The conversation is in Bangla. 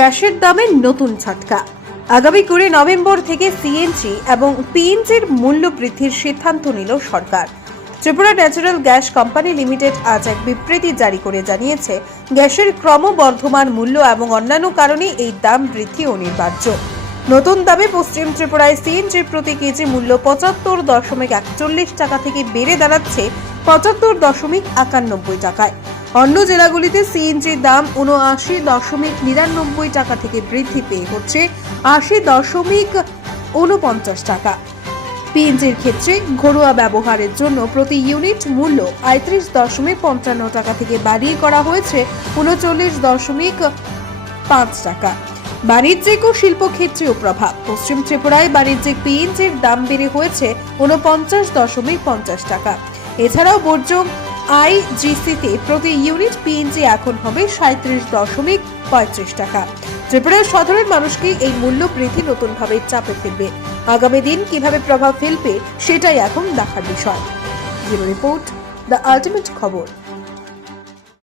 গ্যাসের দামে নতুন ঝটকা। আগামী 20 নভেম্বর থেকে সিএনজি এবং পিএনজির মূল্য বৃদ্ধির সিদ্ধান্ত নিল সরকার। Tripura natural gas company limited আজ এক বিবৃতি জারি করে জানিয়েছে, গ্যাসের ক্রমবর্ধমান মূল্য এবং অন্যান্য কারণে এই দাম বৃদ্ধি অনিবার্য। নতুন দামে পশ্চিম ত্রিপুরায় সিএনজির প্রতি কেজি মূল্য 75.41 টাকা থেকে বেড়ে দাঁড়াচ্ছে 75.91 টাকায়। অন্য জেলাগুলিতে সিএনজির দাম 79.99 টাকা থেকে বৃদ্ধি পেয়ে হচ্ছে 80.49 টাকা। পিএনজির ক্ষেত্রে ঘরোয়া ব্যবহারের জন্য প্রতি ইউনিট মূল্য 35.55 টাকা থেকে বাড়িয়ে করা হয়েছে 39.5 টাকা। বাণিজ্যিক ও শিল্পক্ষেত্রেও প্রভাব। পশ্চিম ত্রিপুরায় বাণিজ্যিক পিএনজির দাম বেড়ে হয়েছে 49.50 টাকা। এছাড়াও বর্জ্য আইজিসিতে প্রতি ইউনিট পিএনজি এখন হবে 37.35 টাকা। ত্রিপুরার সাধারণ মানুষকে এই মূল্য বৃদ্ধি নতুনভাবে চাপে ফেলবে। আগামী দিন কিভাবে প্রভাব ফেলবে সেটাই এখন দেখার বিষয়। ব্যুরো রিপোর্ট, দ্য আল্টিমেট খবর।